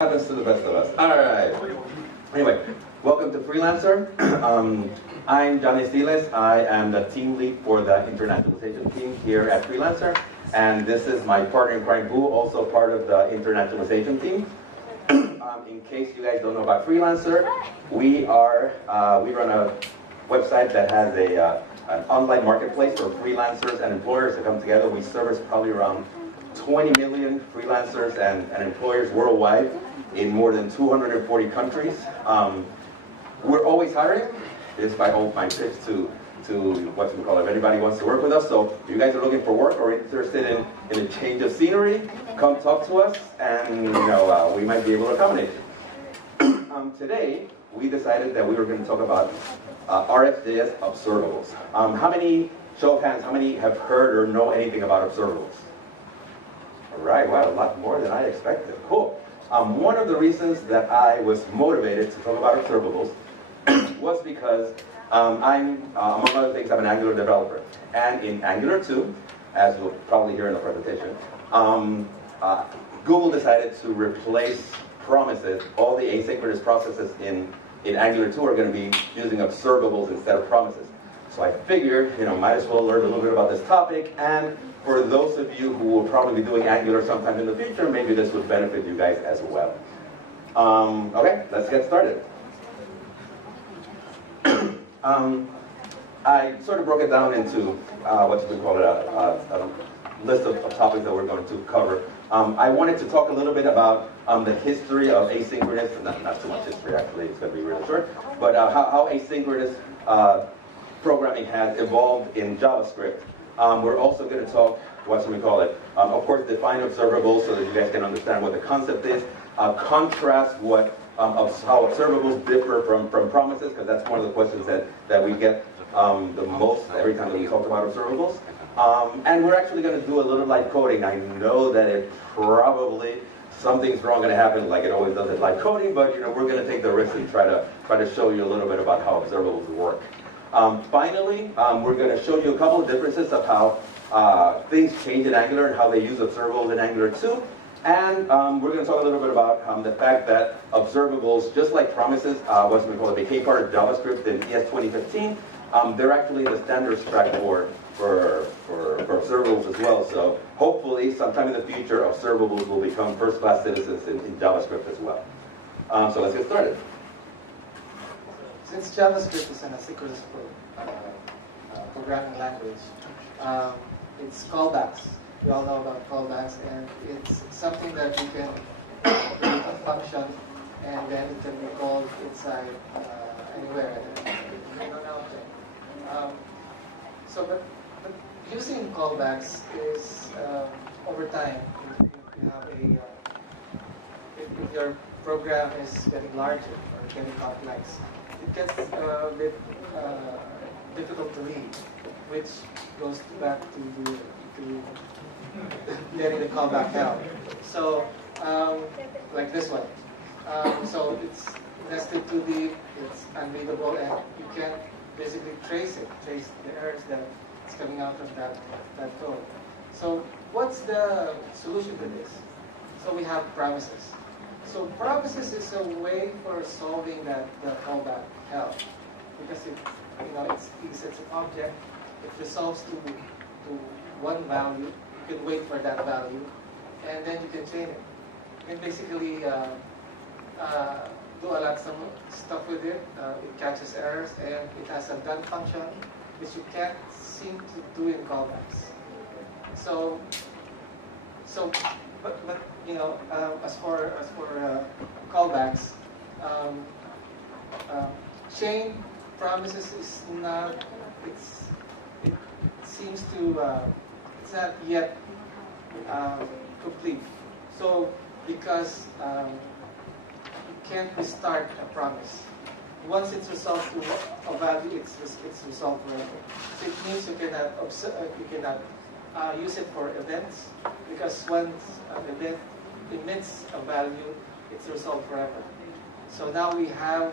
Happens to the best of us. All right. Anyway, welcome to Freelancer. I'm John Estilles. I am the team lead for the internationalization team here at Freelancer. And this is my partner in crime, Boo, also part of the internationalization team. In case you guys don't know about Freelancer, we run a website that has an online marketplace for freelancers and employers to come together. We service probably around 20 million freelancers and employers worldwide in more than 240 countries. We're always hiring. This is my pitch to what we call it. If anybody wants to work with us, so if you guys are looking for work or interested in a change of scenery, come talk to us, and we might be able to accommodate you. Today, we decided that we were going to talk about RxJS observables. How many, show of hands, how many have heard or know anything about observables? All right, wow, a lot more than I expected. Cool. One of the reasons that I was motivated to talk about observables was because I'm, among other things, I'm an Angular developer. And in Angular 2, as you'll probably hear in the presentation, Google decided to replace promises. All the asynchronous processes in Angular 2 are going to be using observables instead of promises. So I figured, might as well learn a little bit about this topic, and for those of you who will probably be doing Angular sometime in the future, maybe this would benefit you guys as well. Okay, let's get started. I sort of broke it down into what you would call it a list of topics that we're going to cover. I wanted to talk a little bit about the history of asynchronous, not too much history actually, it's going to be really short, but how asynchronous programming has evolved in JavaScript. We're also going to talk, what should we call it? Of course, define observables so that you guys can understand what the concept is. Contrast how observables differ from promises, because that's one of the questions that we get the most every time that we talk about observables. And we're actually going to do a little live coding. I know that it probably, something's wrong going to happen like it always does at live coding, but we're going to take the risk and try to show you a little bit about how observables work. Finally, we're going to show you a couple of differences of how things change in Angular and how they use observables in Angular 2. And we're going to talk a little bit about the fact that observables, just like promises, what we call it, became part of JavaScript in ES 2015. They're actually the standards track for observables as well. So hopefully, sometime in the future, observables will become first-class citizens in JavaScript as well. So let's get started. Since JavaScript is an asynchronous programming language, it's callbacks. We all know about callbacks, and it's something that you can create a function, and then it can be called inside anywhere in an object. But using callbacks is over time. If your program is getting larger or getting complex, it gets a bit difficult to read, which goes back to getting the callback out. So, like this one. So it's nested too deep, it's unreadable, and you can basically trace the errors that is coming out of that code. So what's the solution to this? So we have promises. So promises is a way for solving the callback hell, because it's an object. It resolves to one value. You can wait for that value, and then you can chain it. You can basically do a lot of stuff with it. It catches errors, and it has a done function, which you can't seem to do in callbacks. But as for callbacks, chain promises is not. It seems to it's not yet complete. So because you can't restart a promise. Once it's resolved to a value, it's resolved forever. So it means you cannot use it for events, because once an event emits a value, it's resolved forever. So now we have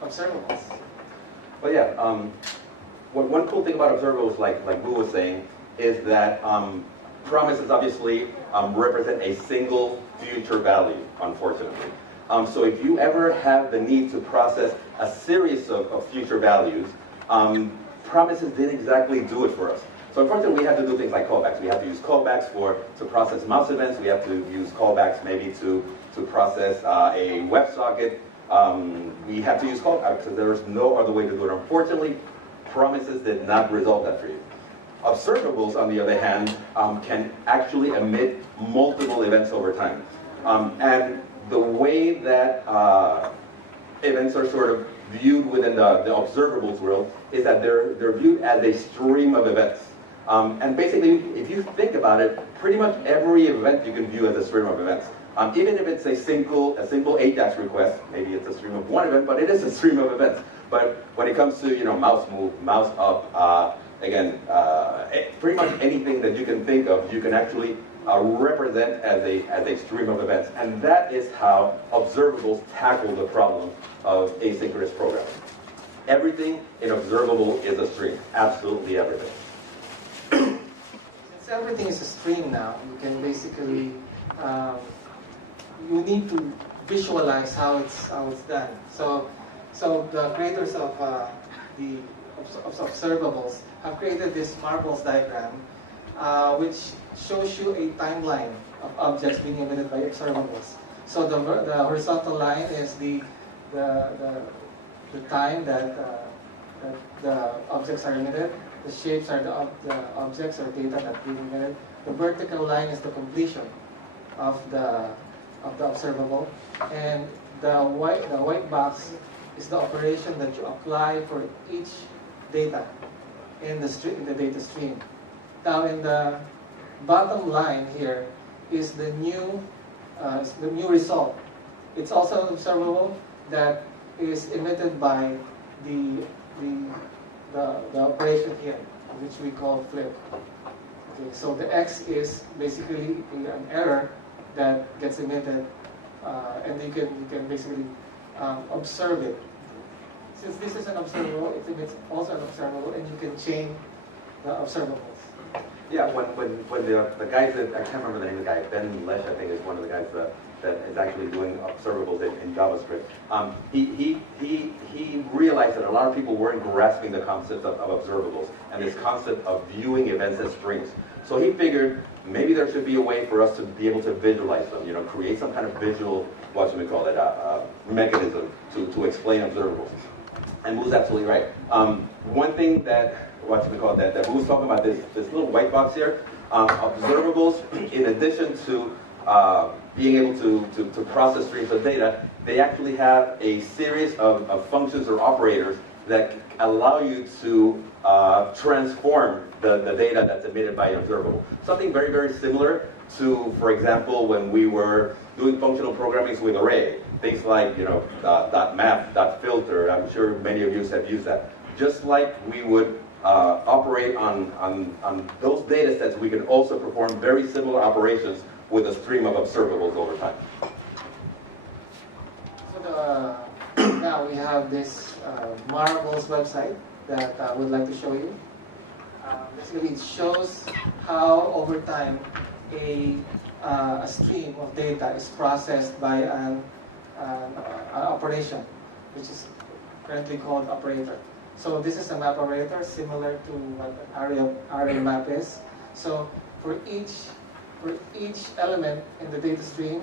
observables. Well, yeah. One cool thing about observables, like Boo was saying, is that promises obviously represent a single future value, unfortunately. So if you ever have the need to process a series of future values, promises didn't exactly do it for us. So unfortunately, we have to do things like callbacks. We have to use callbacks to process mouse events. We have to use callbacks maybe to process a WebSocket. We have to use callbacks because there's no other way to do it. Unfortunately, promises did not resolve that for you. Observables, on the other hand, can actually emit multiple events over time. And the way that events are sort of viewed within the observables world is that they're viewed as a stream of events. And basically, if you think about it, pretty much every event you can view as a stream of events. Even if it's a simple AJAX request, maybe it's a stream of one event, but it is a stream of events. But when it comes to mouse move, mouse up, pretty much anything that you can think of, you can actually represent as a stream of events. And that is how observables tackle the problem of asynchronous programming. Everything in observable is a stream, absolutely everything. Since everything is a stream now, you can basically, you need to visualize how it's done. So the creators of the observables have created this marbles diagram, which shows you a timeline of objects being emitted by observables. So the horizontal line is the time that the objects are emitted. The shapes are the objects or data that being emitted. The vertical line is the completion of the observable, and the white box is the operation that you apply for each data in the data stream. Now, in the bottom line here is the new result. It's also an observable that is emitted by the operation here, which we call flip. Okay, so the X is basically an error that gets emitted, and you can basically observe it. Since this is an observable, it emits also an observable, and you can chain the observables. Yeah, when the guys that, I can't remember the name of the guy, Ben Lesh, I think, is one of the guys that is actually doing observables in JavaScript. He realized that a lot of people weren't grasping the concept of observables and this concept of viewing events as strings. So he figured maybe there should be a way for us to be able to visualize them, create some kind of visual, what should we call it, mechanism to explain observables. And Boo's absolutely right. One thing that Boo's talking about, this little white box here, observables, in addition to being able to process streams of data, they actually have a series of functions or operators that allow you to transform the data that's emitted by an observable. Something very, very similar to, for example, when we were doing functional programming with array. Things like, .map, .filter. I'm sure many of you have used that. Just like we would operate on those data sets, we can also perform very similar operations with a stream of observables over time. So now we have this Marbles website that I would like to show you. Basically, it shows how over time a stream of data is processed by an operation, which is currently called operator. So this is a map operator similar to what an array map is. So for each element in the data stream,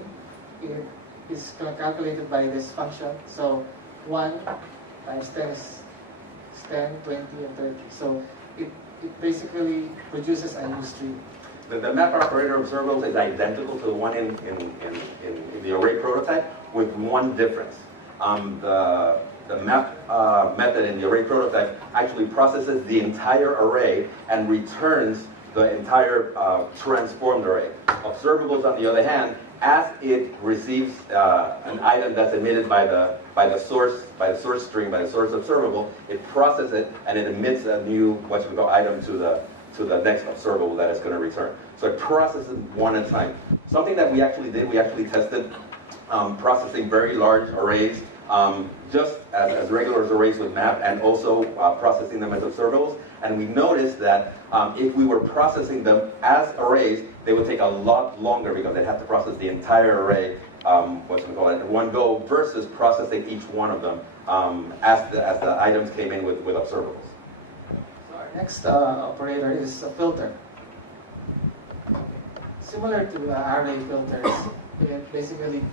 it is calculated by this function. So 1 times 10 is 10, 20, and 30. So it basically produces a new stream. The map operator observable is identical to the one in the array prototype, with one difference. The map method in the array prototype actually processes the entire array and returns the entire transformed array. Observables, on the other hand, as it receives an item that's emitted by the source string, by the source observable, it processes it and it emits a new item to the next observable that it's going to return. So it processes one at a time. Something that we actually did, we actually tested processing very large arrays, just as regular arrays with map, and also processing them as observables. And we noticed that if we were processing them as arrays, they would take a lot longer because they'd have to process the entire array, in one go, versus processing each one of them as the items came in with observables. So our next operator is a filter. Similar to array filters, it basically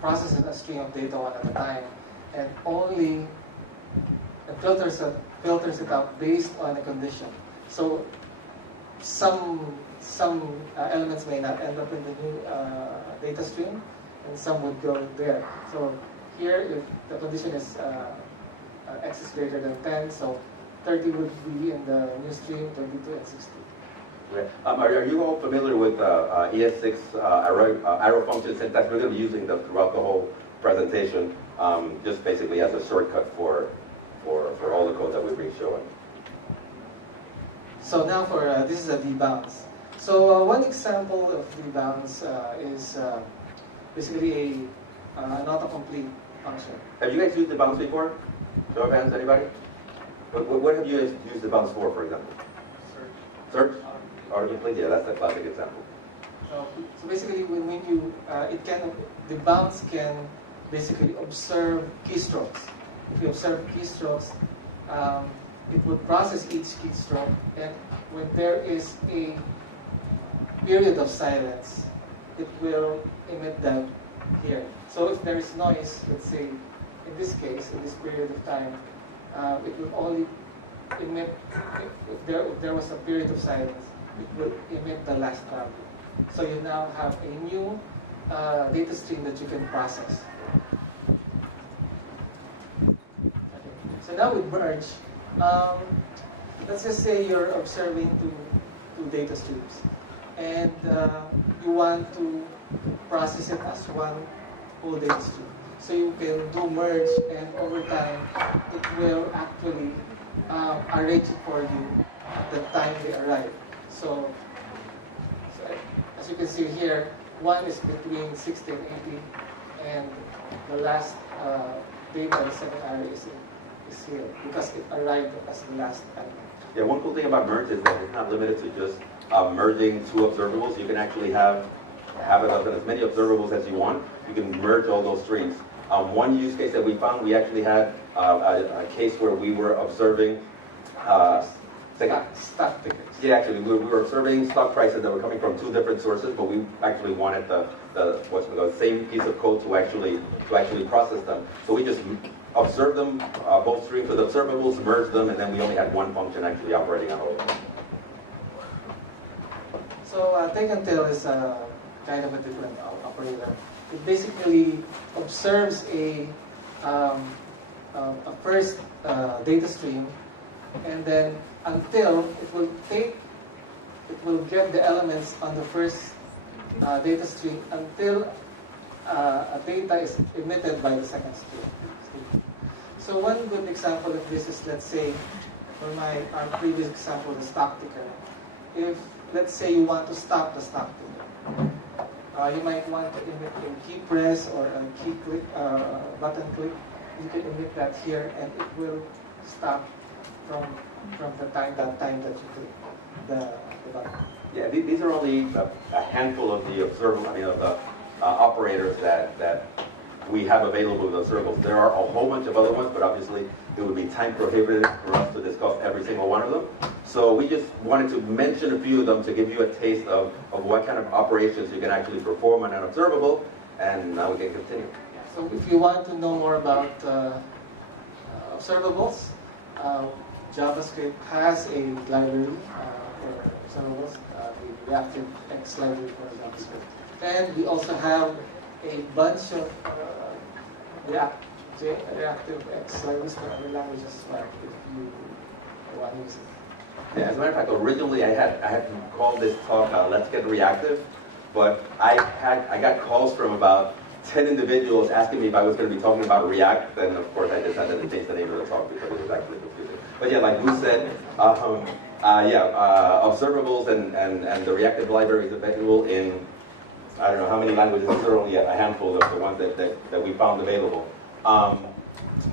processes a string of data one at a time, and only filters it out based on a condition. So some elements may not end up in the new data stream, and some would go there. So here, if the condition is x is greater than 10, so 30 would be in the new stream, 22 and 60. Okay. Are you all familiar with ES6 arrow function syntax? We're going to be using them throughout the whole presentation, just basically as a shortcut for all the code that we'll be showing. So now this is a debounce. So one example of debounce is basically an autocomplete function. Have you guys used debounce before? Show of hands, anybody? What have you guys used debounce for example? Search? Autocomplete? Yeah, that's the classic example. So basically, when you debounce can basically observe keystrokes. If you observe keystrokes, it would process each keystroke, and when there is a period of silence, it will emit that here. So if there is noise, let's say, in this case, in this period of time, it will only emit, if there was a period of silence, it will emit the last value. So you now have a new data stream that you can process. Okay. So now with merge, let's just say you're observing two data streams, and you want to process it as one whole data stream. So you can do merge, and over time, it will actually arrange it for you at the time they arrive. So as you can see here, one is between 60 and 80, and the last data in the second array is here because it arrived as the last element. Yeah, one cool thing about merge is that it's not limited to just merging two observables. You can actually have it up in as many observables as you want. You can merge all those streams. One use case that we found, we actually had a case where we were observing stock tickets. Yeah, actually, we were observing stock prices that were coming from two different sources, but we actually wanted the same piece of code to actually process them. So we just observed them, both streams with observables, merged them, and then we only had one function actually operating on all of them. So take until is kind of a different operator. It basically observes a first data stream, and then until it will get the elements on the first data stream until a data is emitted by the second stream. So one good example of this is, let's say, for our previous example, the stock ticker. If, let's say, you want to stop the stock ticker, you might want to emit a key press or a key click, button click. You can emit that here, and it will stop from the time that you click the button. Yeah, these are only a handful of the operators that we have available with observables. There are a whole bunch of other ones, but obviously it would be time prohibitive for us to discuss every single one of them. So we just wanted to mention a few of them to give you a taste of what kind of operations you can actually perform on an observable, and now we can continue. So if you want to know more about observables, JavaScript has a library for observables, the Reactive X library for JavaScript. And we also have a bunch of Reactive X libraries for other languages as well, if you want to use it. Yeah, as a matter of fact, originally I had called this talk Let's Get Reactive, but I got calls from about 10 individuals asking me if I was going to be talking about React, and of course I decided to change the name of the talk because it was actually confusing. But yeah, like Lou said, observables and the reactive library is available in, I don't know how many languages, it's only a handful of the ones that we found available.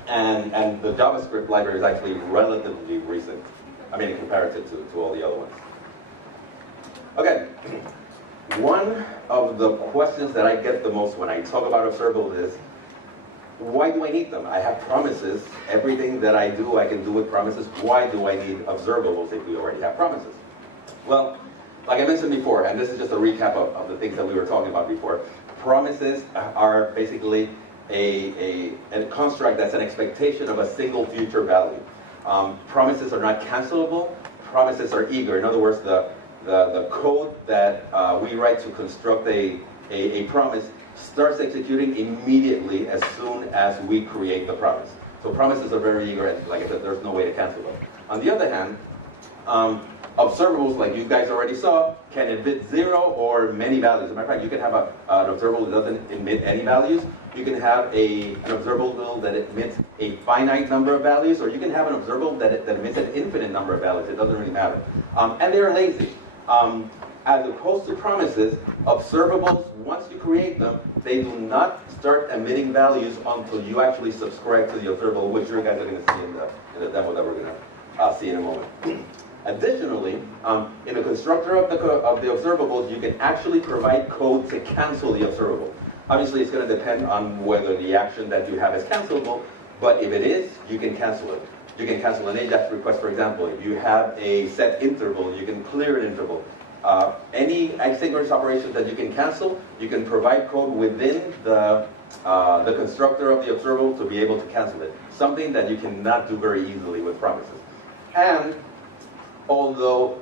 And the JavaScript library is actually relatively recent. I mean, in comparison to all the other ones. Okay. One of the questions that I get the most when I talk about observables is, why do I need them? I have promises. Everything that I do, I can do with promises. Why do I need observables if we already have promises? Well, like I mentioned before, and this is just a recap of the things that we were talking about before, promises are basically a construct that's an expectation of a single future value. Promises are not cancelable. Promises are eager. In other words, the code that we write to construct a promise starts executing immediately as soon as we create the promise. So promises are very eager, and like I said, there's no way to cancel them. On the other hand, observables, like you guys already saw, can emit 0 or many values. As a matter of fact, you can have an observable that doesn't emit any values. You can have an observable that emits a finite number of values, or you can have an observable that emits an infinite number of values. It doesn't really matter. And they're lazy. As opposed to promises, observables, once you create them, they do not start emitting values until you actually subscribe to the observable, which you guys are going to see in the demo that we're going to see in a moment. Additionally, in the constructor of the observables, you can actually provide code to cancel the observable. Obviously, it's going to depend on whether the action that you have is cancelable, but if it is, you can cancel it. You can cancel an AJAX request, for example. If you have a set interval, you can clear an interval. Any asynchronous operations that you can cancel, you can provide code within the constructor of the observable to be able to cancel it. Something that you cannot do very easily with promises. And although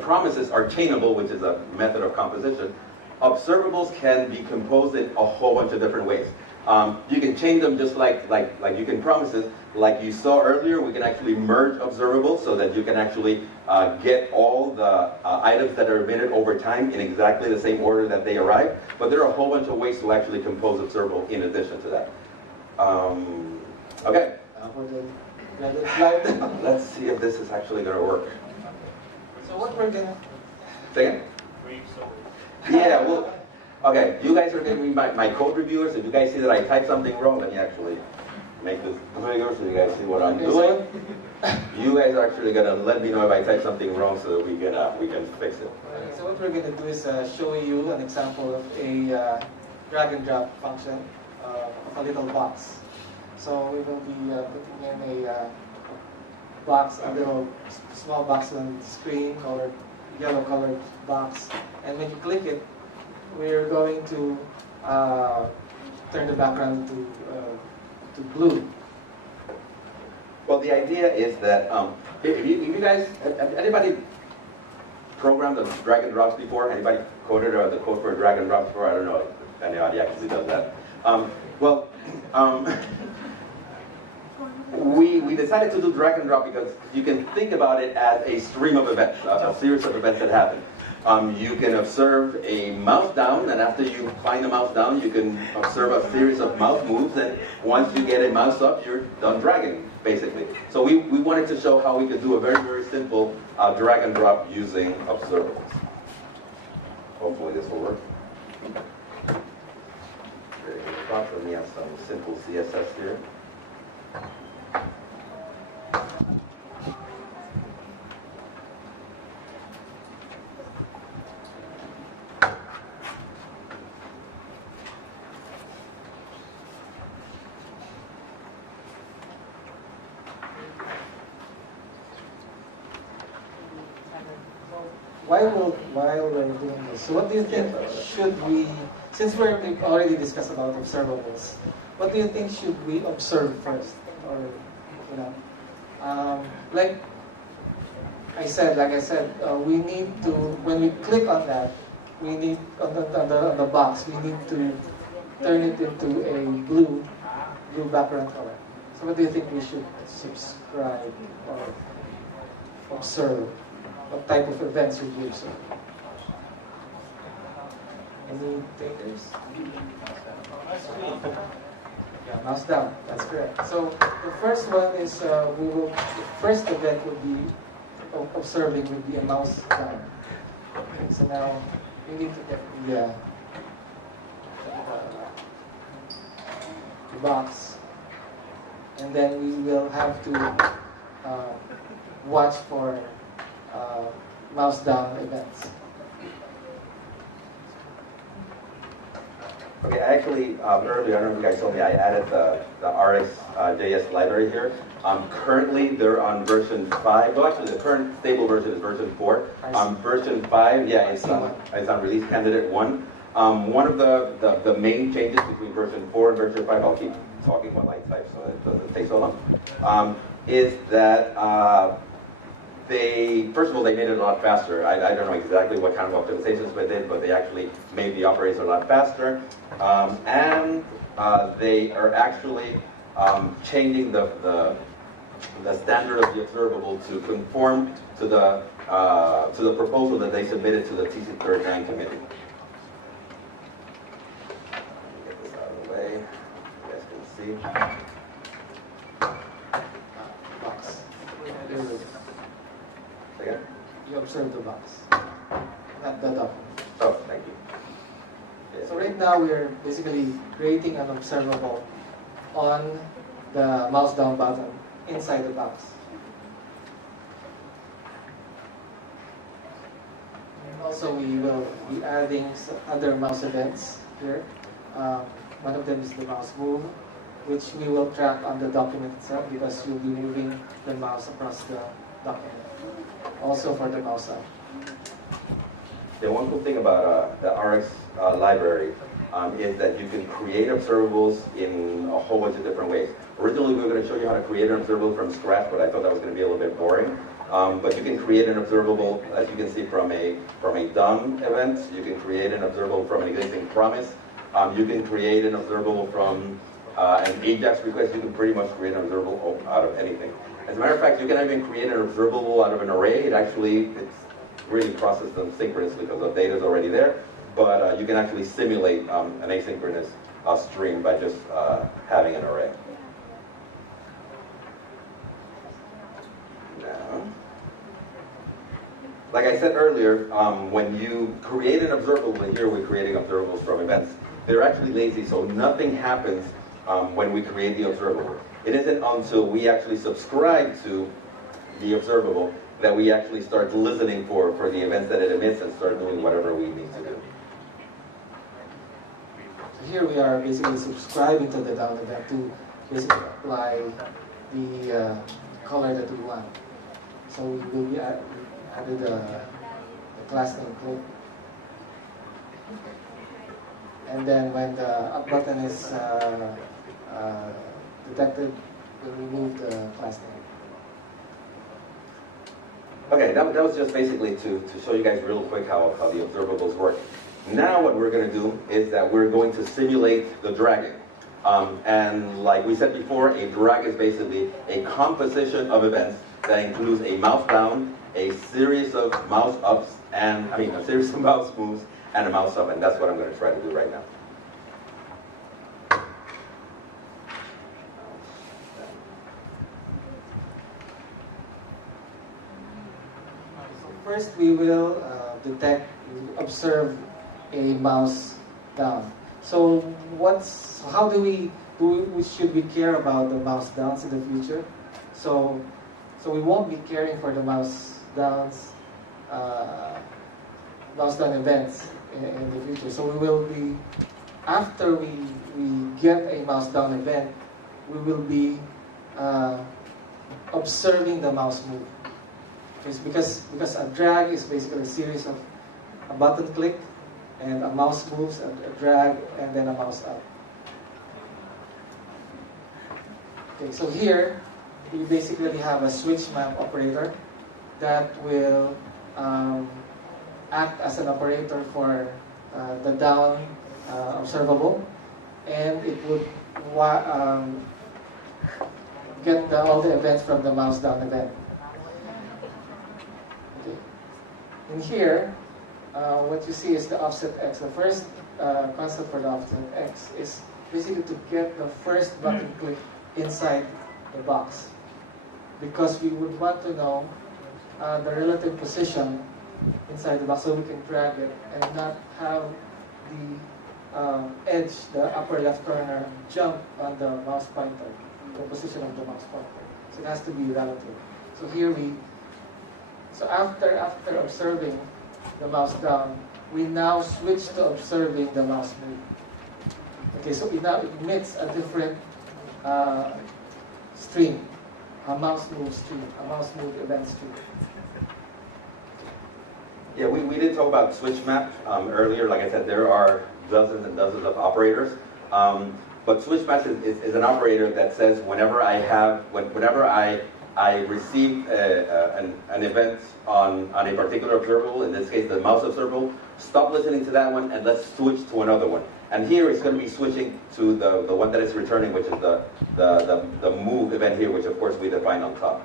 promises are chainable, which is a method of composition, observables can be composed in a whole bunch of different ways. You can chain them just like you can promises. Like you saw earlier, we can actually merge observables so that you can actually get all the items that are emitted over time in exactly the same order that they arrive. But there are a whole bunch of ways to actually compose observable in addition to that. Okay. Let's see if this is actually going to work. So what we're going to... Say again? Yeah, well... Okay, you guys are going to be my code reviewers. If you guys see that I type something wrong, let me actually make this bigger so you guys see what I'm doing. You guys are actually going to let me know if I type something wrong so that we can fix it. Okay, so what we're going to do is show you an example of a drag and drop function of a little box. So we will be putting in a box, a little small box on the screen, yellow colored box, and when you click it, we're going to turn the background to blue. Well, the idea is that if you guys, anybody programmed the drag and drops before? Anybody coded the code for a drag and drop before? I don't know if anybody actually does that. We decided to do drag and drop because you can think about it as a stream of events, a series of events that happen. You can observe a mouse down, and after you find the mouse down, you can observe a series of mouse moves, and once you get a mouse up, you're done dragging, basically. So we wanted to show how we could do a very, very simple drag and drop using observables. Hopefully this will work. Let me have some simple CSS here. While we're doing this, so what do you think should we, since we've already discussed about observables, what do you think should we observe first? Or, like I said, we need to, when we click on that, we need, on the box, we need to turn it into a blue background color. So what do you think we should subscribe or observe? What type of events should we observe? Any takers? Yeah, mouse down. That's correct. So the first one is the first event would be observing would be a mouse down. Okay, so now we need to get box, and then we will have to watch for mouse down events. Okay, actually, earlier, I don't know if you guys told me, I added the RxJS library here. Currently, they're on version 5. Well, actually, the current stable version is version 4. Version 5, yeah, it's on release candidate 1. One of the main changes between version 4 and version 5, I'll keep talking while I type so it doesn't take so long, is that first of all, they made it a lot faster. I don't know exactly what kind of optimizations they did, but they actually made the operators a lot faster. And they are actually changing the standard of the observable to conform to the proposal that they submitted to the TC39 committee. Get this out of the way. You guys can see. Box. Again? You observe the box, not the document. Oh, thank you. Yes. So right now we're basically creating an observable on the mouse down button inside the box. And also we will be adding some other mouse events here. One of them is the mouse move, which we will track on the document itself because you'll be moving the mouse across the document. Also for the mouse up. The one cool thing about the Rx library is that you can create observables in a whole bunch of different ways. Originally, we were going to show you how to create an observable from scratch, but I thought that was going to be a little bit boring. But you can create an observable, as you can see, from a done event. You can create an observable from an existing promise. You can create an observable from an AJAX request. You can pretty much create an observable out of anything. As a matter of fact, you can even create an observable out of an array. It's really processed them synchronously because the data is already there. But you can actually simulate an asynchronous stream by just having an array. Now, like I said earlier, when you create an observable, and here we're creating observables from events, they're actually lazy, so nothing happens when we create the observable. It isn't until we actually subscribe to the observable that we actually start listening for the events that it emits and start doing whatever we need to do. So here we are basically subscribing to the down event to basically apply the color that we want. So we will be added the class name click. And then when the up button is detected, we'll remove the class name. Okay, that was just basically to show you guys real quick how the observables work. Now what we're going to do is that we're going to simulate the dragging. And like we said before, a drag is basically a composition of events that includes a mouse down, a series of mouse ups, a series of mouse moves, and a mouse up, and that's what I'm going to try to do right now. First, we will observe a mouse down. So, how should we care about the mouse downs in the future? So we won't be caring for the mouse down events in the future. So we will be, after we get a mouse down event, we will be observing the mouse move. Because a drag is basically a series of a button click and a mouse moves, a drag, and then a mouse up. Okay, so here we basically have a switch map operator that will act as an operator for the down observable, and it would get all the events from the mouse down event. Okay. In here, what you see is the offset x. The first concept for the offset x is basically to get the first button click inside the box, because we would want to know the relative position inside the box so we can drag it and not have edge, the upper left corner, jump on the mouse pointer, the position of the mouse pointer. So it has to be relative. So here so after observing the mouse down, we now switch to observing the mouse move. Okay, so it now emits a different stream, a mouse move stream, a mouse move event stream. Yeah, we did talk about switch map earlier. Like I said, there are dozens and dozens of operators. But switch map is an operator that says whenever I receive an event on a particular observable, in this case the mouse observable, stop listening to that one and let's switch to another one. And here it's going to be switching to the one that is returning, which is the move event here, which of course we define on top.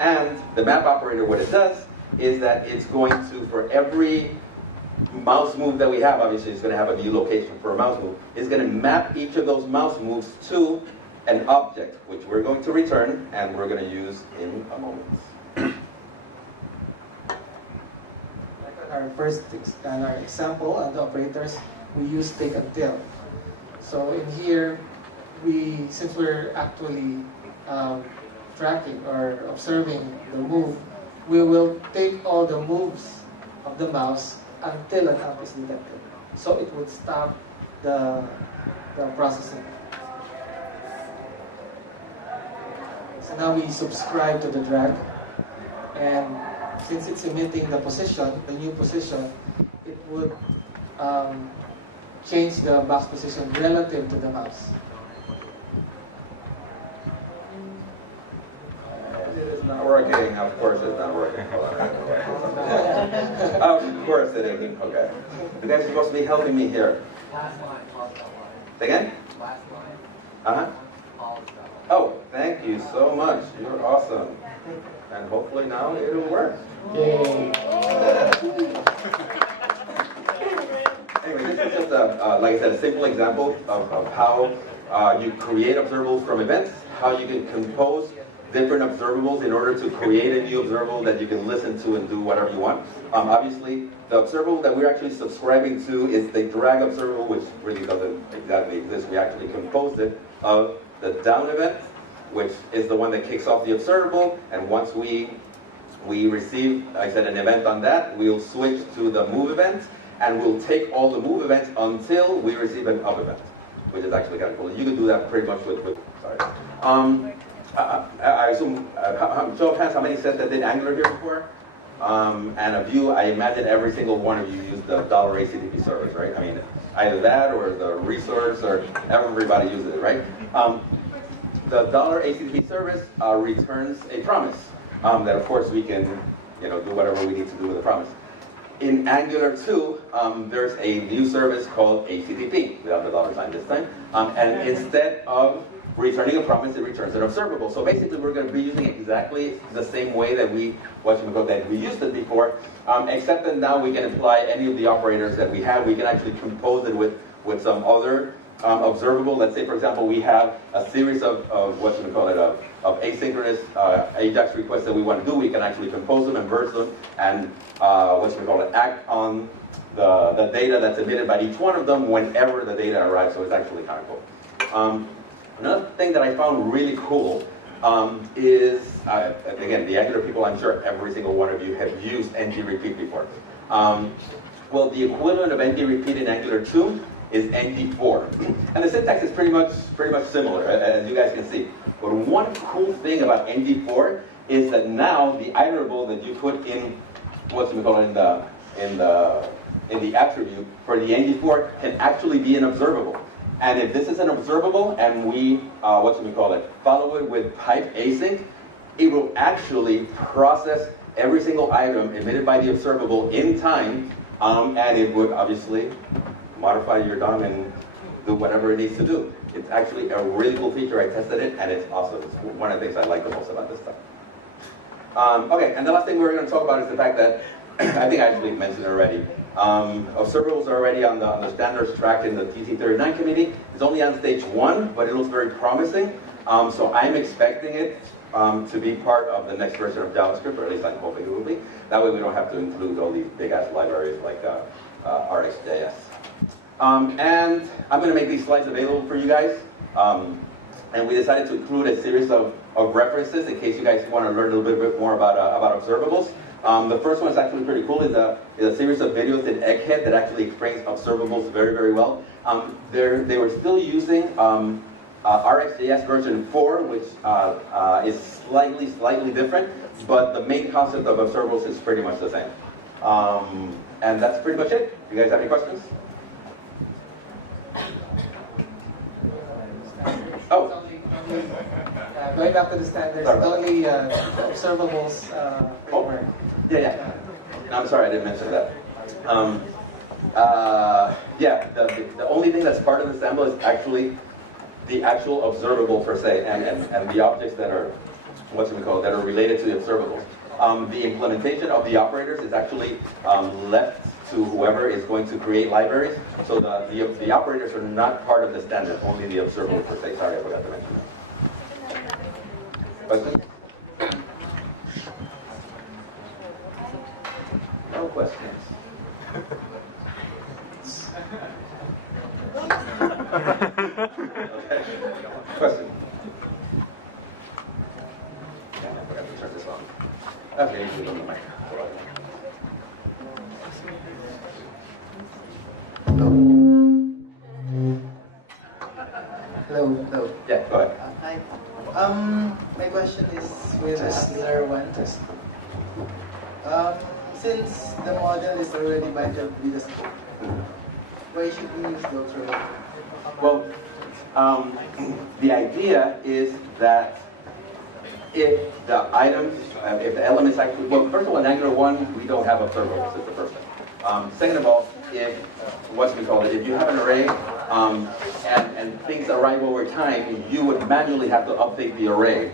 And the map operator, what it does is that it's going to, for every mouse move that we have, obviously it's going to have a new location for a mouse move, it's going to map each of those mouse moves to an object, which we're going to return and we're going to use in a moment. Our first our example on the operators, we use take until. So in here, since we're actually tracking or observing the move, we will take all the moves of the mouse until an amp is detected. So it would stop the processing. So now we subscribe to the drag, and since it's emitting the position, the new position, it would change the box position relative to the mouse. It is not working. Of course it's not working. Of course it isn't. Okay. You guys are supposed to be helping me here. Say again? Uh-huh. Oh, thank you so much. You're awesome. And hopefully now it'll work. Yay. Anyway, this is just like I said, a simple example of how you create observables from events, how you can compose different observables in order to create a new observable that you can listen to and do whatever you want. Obviously, the observable that we're actually subscribing to is the drag observable, which really doesn't exactly exist. We actually composed it of the down event, which is the one that kicks off the observable, and once we receive, like I said, an event on that, we'll switch to the move event, and we'll take all the move events until we receive an up event, which is actually kind of cool. You can do that pretty much with sorry. I assume, show of hands, how many said that did Angular here before? And of you, I imagine every single one of you used the $HTTP service, right? I mean, either that or the resource, or everybody uses it, right? The $HTTP service returns a promise that, of course, we can, do whatever we need to do with the promise. In Angular 2, there's a new service called HTTP, without the $ this time, and instead of returning a promise, it returns an observable. So basically, we're going to be using exactly the same way that we used it before, except that now we can apply any of the operators that we have. We can actually compose it with some other observable. Let's say, for example, we have a series of asynchronous AJAX requests that we want to do. We can actually compose them and merge them and act on the data that's emitted by each one of them whenever the data arrives. So it's actually kind of cool. Another thing that I found really cool is, again, the Angular people, I'm sure every single one of you have used ng-repeat before. Well, the equivalent of ng-repeat in Angular 2 is ng4. And the syntax is pretty much similar, as you guys can see. But one cool thing about ng4 is that now the iterable that you put in, in the attribute for the ng4 can actually be an observable. And if this is an observable and we, follow it with pipe async, it will actually process every single item emitted by the observable in time, and it would obviously modify your DOM and do whatever it needs to do. It's actually a really cool feature. I tested it, and it's awesome. It's one of the things I like the most about this stuff. Okay, and the last thing we're going to talk about is the fact that, I think I actually mentioned it already, observables are already on the standards track in the TC39 committee. It's only on stage 1, but it looks very promising. So I'm expecting it to be part of the next version of JavaScript, or at least I'm hoping it will be. That way we don't have to include all these big-ass libraries like RxJS. And I'm going to make these slides available for you guys. And we decided to include a series of references in case you guys want to learn a little bit more about observables. The first one is actually pretty cool. It's a series of videos in Egghead that actually explains observables very, very well. They were still using RxJS version 4, which is slightly different, but the main concept of observables is pretty much the same. And that's pretty much it. You guys have any questions? Oh. Going back to the standards, it's only observables framework. Yeah. No, I'm sorry, I didn't mention that. Yeah, the only thing that's part of the sample is actually the actual observable per se, and the objects that are, that are related to the observables. The implementation of the operators is actually left to whoever is going to create libraries. So the operators are not part of the standard, only the observable per se. Sorry, I forgot to mention that. Questions? No questions. Okay. Question? Yeah, I forgot to turn this on. Okay, you can go to the mic. Hello. Yeah, go ahead. Hi. My question is with Angular 1. Since the model is already bundled with the scope, why should we use the observable? Well, the idea is that if the items, if the elements actually, well, first of all, in Angular 1, we don't have observables, is the first thing. Second of all, if you have an array and things arrive over time, you would manually have to update the array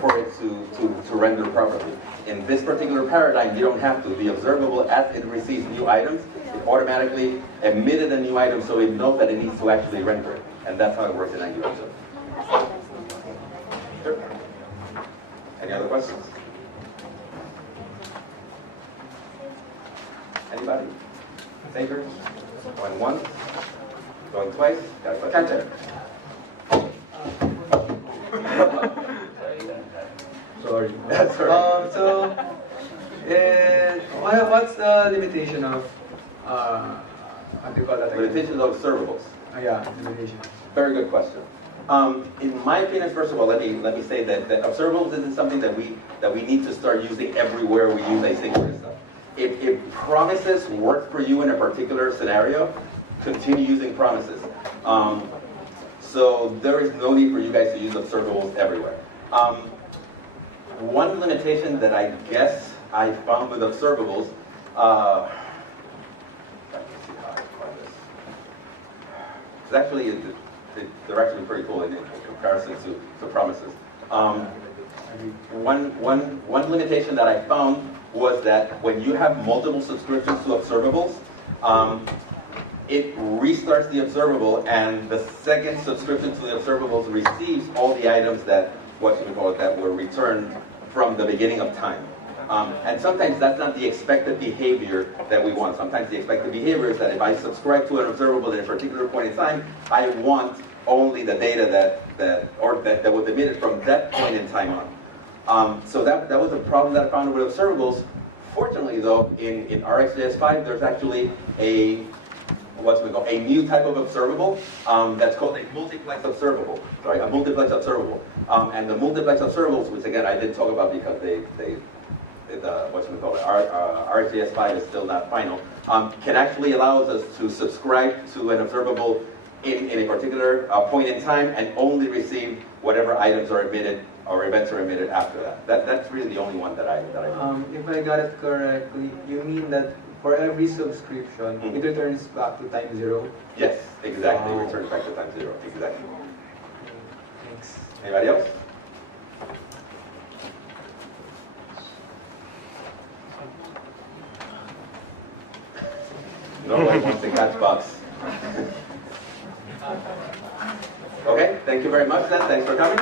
for it to render properly. In this particular paradigm, you don't have to. The observable, as it receives new items, it automatically emitted a new item, so it knows that it needs to actually render it. And that's how it works in Angular. Sure. Any other questions? Anybody? Takers? Going once? Going twice? Got a question? Sorry. That's all right. So, what's the limitation of, what do you call that? Limitations of observables. Yeah, limitation. Very good question. In my opinion, first of all, let me say that observables isn't something that we need to start using everywhere we use asynchronous stuff. If promises work for you in a particular scenario, continue using promises. So there is no need for you guys to use observables everywhere. One limitation that I guess I found with observables, it's actually, they're actually pretty cool in comparison to promises. One limitation that I found was that when you have multiple subscriptions to observables, it restarts the observable, and the second subscription to the observables receives all the items that were returned from the beginning of time. And sometimes that's not the expected behavior that we want. Sometimes the expected behavior is that if I subscribe to an observable at a particular point in time, I want only the data that was emitted from that point in time on. So that was a problem that I found with observables. Fortunately, though, in RxJS 5, there's actually a new type of observable that's called a multiplex observable. Sorry, a multiplex observable. And the multiplex observables, which again I didn't talk about because RxJS 5 is still not final, can actually allow us to subscribe to an observable in a particular point in time and only receive whatever items are emitted or events are emitted after that. That's really the only one that I If I got it correctly, you mean that for every subscription, it returns back to time 0? Yes, exactly. It returns back to time 0. Exactly. Thanks. Anybody else? No one wants to catch bugs. Okay, thank you very much then. Thanks for coming.